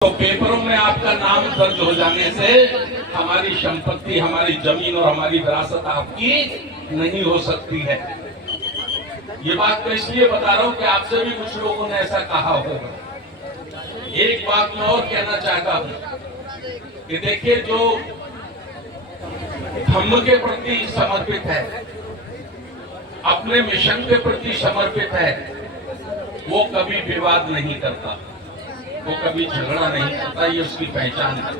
तो पेपरों में आपका नाम दर्ज हो जाने से हमारी संपत्ति, हमारी जमीन और हमारी विरासत आपकी नहीं हो सकती है। ये बात तो इसलिए बता रहा हूं कि आपसे भी कुछ लोगों ने ऐसा कहा होगा। एक बात मैं और कहना चाहता हूं कि देखिए, जो धम्म के प्रति समर्पित है, अपने मिशन के प्रति समर्पित है, वो कभी विवाद नहीं करता, वो कभी झगड़ा नहीं करता। ये उसकी पहचान है।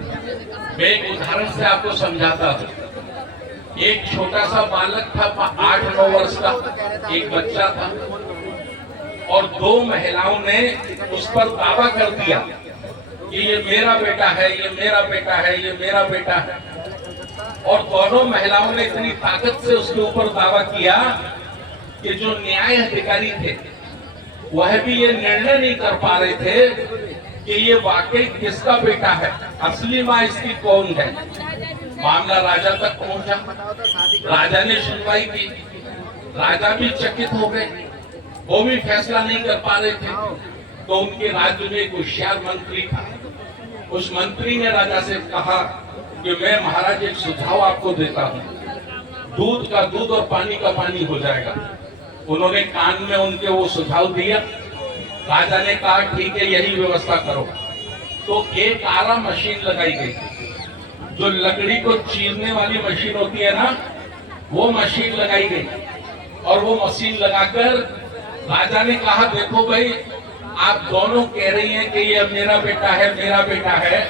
मैं एक उदाहरण से आपको समझाता हूँ। एक छोटा सा बालक था, 8-9 वर्ष का एक बच्चा था, और 2 महिलाओं ने उस पर दावा कर दिया कि ये मेरा बेटा है, ये मेरा बेटा है, ये मेरा बेटा है। और दोनों महिलाओं ने इतनी ताकत से उसके ऊपर दावा किया कि जो न्याय अधिकारी थे वह भी ये निर्णय नहीं कर पा रहे थे कि ये वाकई किसका बेटा है, असली माँ इसकी कौन है। मामला राजा तक पहुंचा, राजा ने सुनवाई की, राजा भी चकित हो गए, वो भी फैसला नहीं कर पा रहे थे। तो उनके राज्य में एक होशियार मंत्री था। उस मंत्री ने राजा से कहा कि मैं महाराज एक सुझाव आपको देता हूँ, दूध का दूध और पानी का पानी हो जाएगा। उन्होंने कान में उनके वो सुझाव दिया। राजा ने कहा ठीक है, यही व्यवस्था करो। तो एक आरा मशीन लगाई गई, जो लकड़ी को चीरने वाली मशीन होती है ना, वो मशीन लगाई गई। और वो मशीन लगाकर राजा ने कहा देखो भाई, आप दोनों कह रही हैं कि ये मेरा बेटा है, मेरा बेटा है,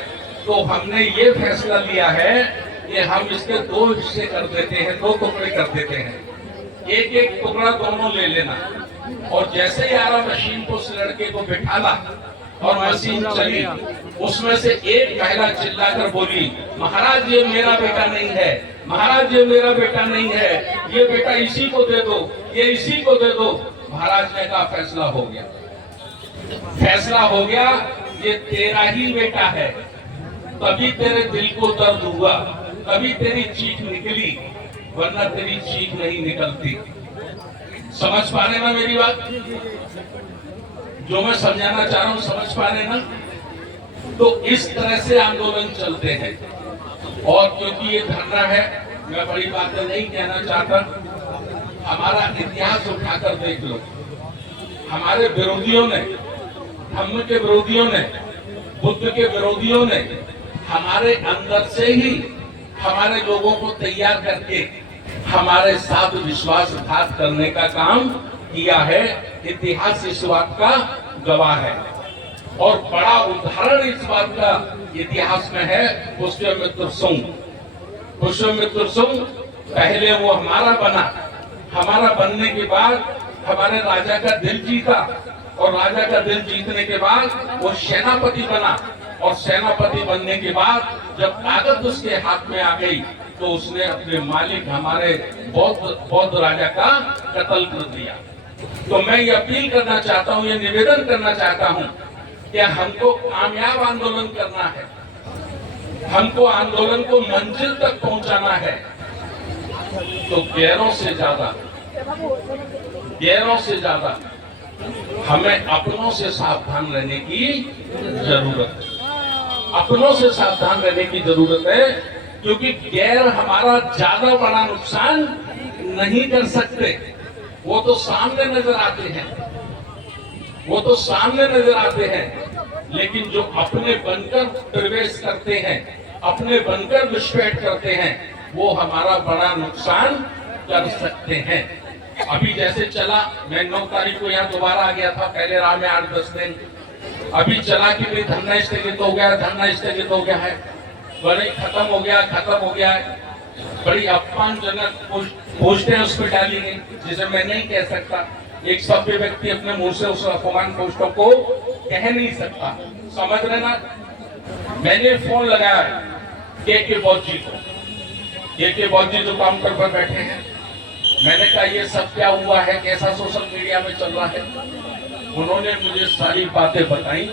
तो हमने ये फैसला लिया है कि हम इसके 2 हिस्से कर देते हैं, 2 टुकड़े कर देते हैं। एक एक टुकड़ा दोनों ले लेना। और जैसे ही आरा मशीन को उस लड़के को बिठाला और मशीन चली, उसमें से एक महिला चिल्लाकर बोली, महाराज ये मेरा बेटा नहीं है, महाराज ये मेरा बेटा नहीं है, ये बेटा इसी को दे दो, ये इसी को दे दो। महाराज ने कहा फैसला हो गया, फैसला हो गया, ये तेरा ही बेटा है। तभी तेरे दिल को दर्द हुआ, तभी तेरी चीख निकली, वरना तेरी चीख नहीं निकलती। समझ पा रहे ना मेरी बात? जो मैं समझाना चाह रहा हूं समझ पा रहे ना? तो इस तरह से आंदोलन चलते हैं। और क्योंकि ये धरना है, मैं बड़ी बातें नहीं कहना चाहता। हमारा इतिहास उठाकर देख लो। हमारे विरोधियों ने, धम्म के विरोधियों ने, बुद्ध के विरोधियों ने हमारे अंदर से ही हमारे लोगों को तैयार करके हमारे साथ विश्वासघात करने का काम किया है। इतिहास इस बात का गवाह है। और बड़ा उदाहरण इस बात का इतिहास में है पुष्यमित्र सुंग। पुष्यमित्र सुंग पहले वो हमारा बना, हमारा बनने के बाद हमारे राजा का दिल जीता, और राजा का दिल जीतने के बाद वो सेनापति बना, और सेनापति बनने के बाद जब ताकत उसके हाथ में आ गई तो उसने अपने मालिक हमारे बौद्ध राजा का कत्ल कर दिया। तो मैं ये अपील करना चाहता हूँ, ये निवेदन करना चाहता हूँ कि हमको कामयाब आंदोलन करना है, हमको आंदोलन को मंजिल तक पहुंचाना है। तो गैरों से ज्यादा हमें अपनों से सावधान रहने की जरूरत है। अपनों से सावधान रहने की जरूरत है, क्योंकि गैर हमारा ज्यादा बड़ा नुकसान नहीं कर सकते। वो तो सामने नजर आते हैं, वो तो सामने नजर आते हैं, लेकिन जो अपने बनकर प्रवेश करते हैं, अपने बनकर विस्फोट करते हैं, वो हमारा बड़ा नुकसान कर सकते हैं। अभी जैसे चला, मैं 9 तारीख को यहाँ दोबारा आ गया था, पहले रहा मैं 8-10 दिन। अभी चला कि भाई धरना स्थगित हो गया, धरना स्थगित हो गया है, बड़ी खत्म हो गया है। बड़ी अपमानजनक पोस्टें उस पर डाली गई, जिसे मैं नहीं कह सकता। एक सभ्य व्यक्ति अपने मुंह से उस अपमान पोस्टों को कह नहीं सकता, समझ रहे ना? मैंने फोन लगाया के बौद्ध जी को, के बौद्ध जी जो काउंटर पर बैठे हैं। मैंने कहा ये सब क्या हुआ है, कैसा सोशल मीडिया में चल रहा है? उन्होंने मुझे सारी बातें बताई,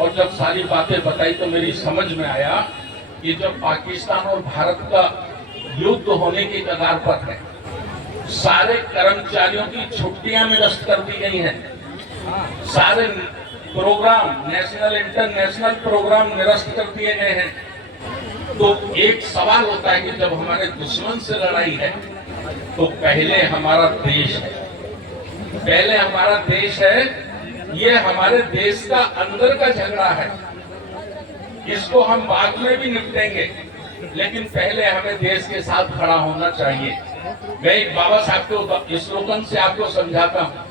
और जब सारी बातें बताई तो मेरी समझ में आया कि जब पाकिस्तान और भारत का युद्ध होने की कगार पर है, सारे कर्मचारियों की छुट्टियां निरस्त कर दी गई हैं, सारे प्रोग्राम, नेशनल इंटरनेशनल प्रोग्राम निरस्त कर दिए गए हैं। तो एक सवाल होता है कि जब हमारे दुश्मन से लड़ाई है तो पहले हमारा देश है, पहले हमारा देश है, ये हमारे देश का अंदर का झगड़ा है। इसको हम बाद में भी निपटेंगे, लेकिन पहले हमें देश के साथ खड़ा होना चाहिए। मैं एक बाबा साहब को स्लोगन से आपको समझाता हूँ।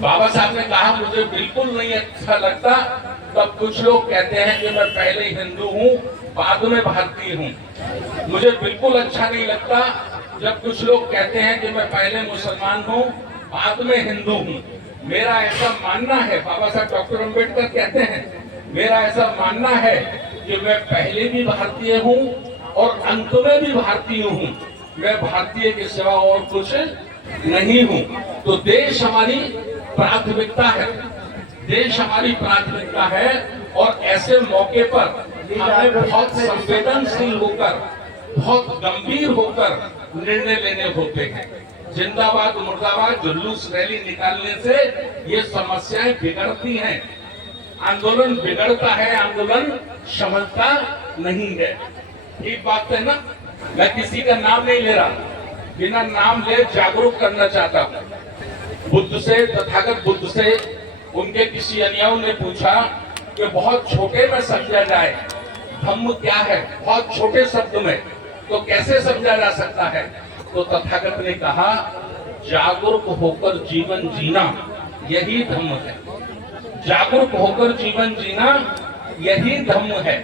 बाबा साहब ने कहा, मुझे बिल्कुल नहीं अच्छा लगता तब कुछ लोग कहते हैं कि मैं पहले हिंदू हूँ बाद में भारतीय हूँ। मुझे बिल्कुल अच्छा नहीं लगता जब कुछ लोग कहते हैं कि मैं पहले मुसलमान हूँ बाद में हिंदू हूँ। मेरा ऐसा मानना है, बाबा साहब डॉक्टर अम्बेडकर कहते हैं, मेरा ऐसा मानना है कि मैं पहले भी भारतीय हूँ और अंत में भी भारतीय हूँ। मैं भारतीय के सिवा और कुछ नहीं हूँ। तो देश हमारी प्राथमिकता है, देश हमारी प्राथमिकता है, और ऐसे मौके पर हमें बहुत संवेदनशील होकर, बहुत गंभीर होकर निर्णय लेने होते हैं। जिंदाबाद मुर्दाबाद जुलूस रैली निकालने से ये समस्याएं बिगड़ती हैं। आंदोलन बिगड़ता है, आंदोलन समझता नहीं है। ठीक बात है ना? मैं किसी का नाम नहीं ले रहा, बिना नाम ले जागरूक करना चाहता हूँ। बुद्ध से, तथागत बुद्ध से उनके किसी अनुयायी ने पूछा कि बहुत छोटे में समझा जाए धम्म क्या है, बहुत छोटे शब्द में तो कैसे समझा जा सकता है? तो तथागत ने कहा, जागरूक होकर जीवन जीना यही धम्म है। जागरूक होकर जीवन जीना यही धम्म है।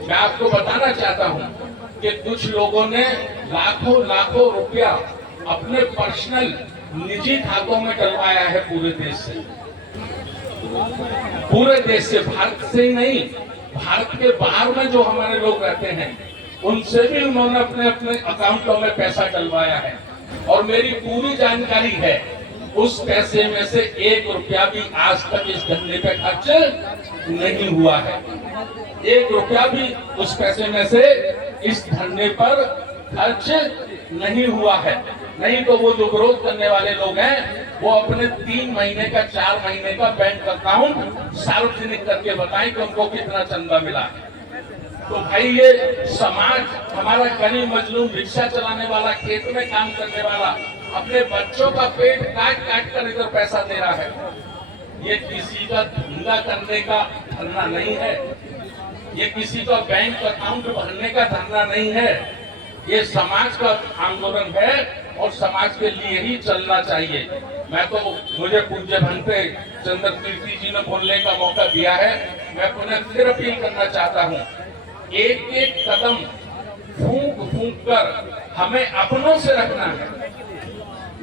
मैं आपको बताना चाहता हूँ कि कुछ लोगों ने लाखों लाखों रुपया अपने पर्सनल निजी खातों में डलवाया है पूरे देश से, पूरे देश से, भारत से ही नहीं, भारत के बाहर में जो हमारे लोग रहते हैं उनसे भी उन्होंने अपने अपने अकाउंटों में पैसा डलवाया है। और मेरी पूरी जानकारी है, उस पैसे में से 1 रुपया भी आज तक इस धंधे पे खर्च नहीं हुआ है। 1 रुपया भी उस पैसे में से इस धंधे पर खर्च नहीं हुआ है। नहीं तो वो जो विरोध करने वाले लोग हैं वो अपने 3 महीने का, 4 महीने का बैंक अकाउंट सार्वजनिक करके बताएं कि उनको कितना चंदा मिला है। तो भाई ये समाज, हमारा गरीब मजलूम, रिक्शा चलाने वाला, खेत में काम करने वाला, अपने बच्चों का पेट काट काट कर इधर पैसा दे रहा है। ये किसी का धंधा करने का धरना नहीं है, ये किसी का बैंक अकाउंट भरने का धरना नहीं है, ये समाज का आंदोलन है और समाज के लिए ही चलना चाहिए। मैं तो, मुझे पूज्य भंते चंद्र कीर्ति जी ने बोलने का मौका दिया है, मैं पुनः फिर अपील करना चाहता हूँ, एक एक कदम फूंक फूंक कर हमें अपनों से रखना है,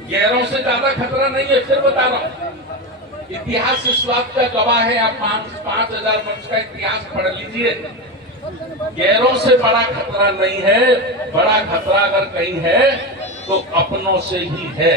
गैरों से ज्यादा खतरा नहीं है। फिर बता रहा हूँ, इतिहास इस बात का गवाह है, आप 5,000 वर्ष का इतिहास पढ़ लीजिए। गैरों से बड़ा खतरा नहीं है, बड़ा खतरा अगर कहीं है तो अपनों से ही है।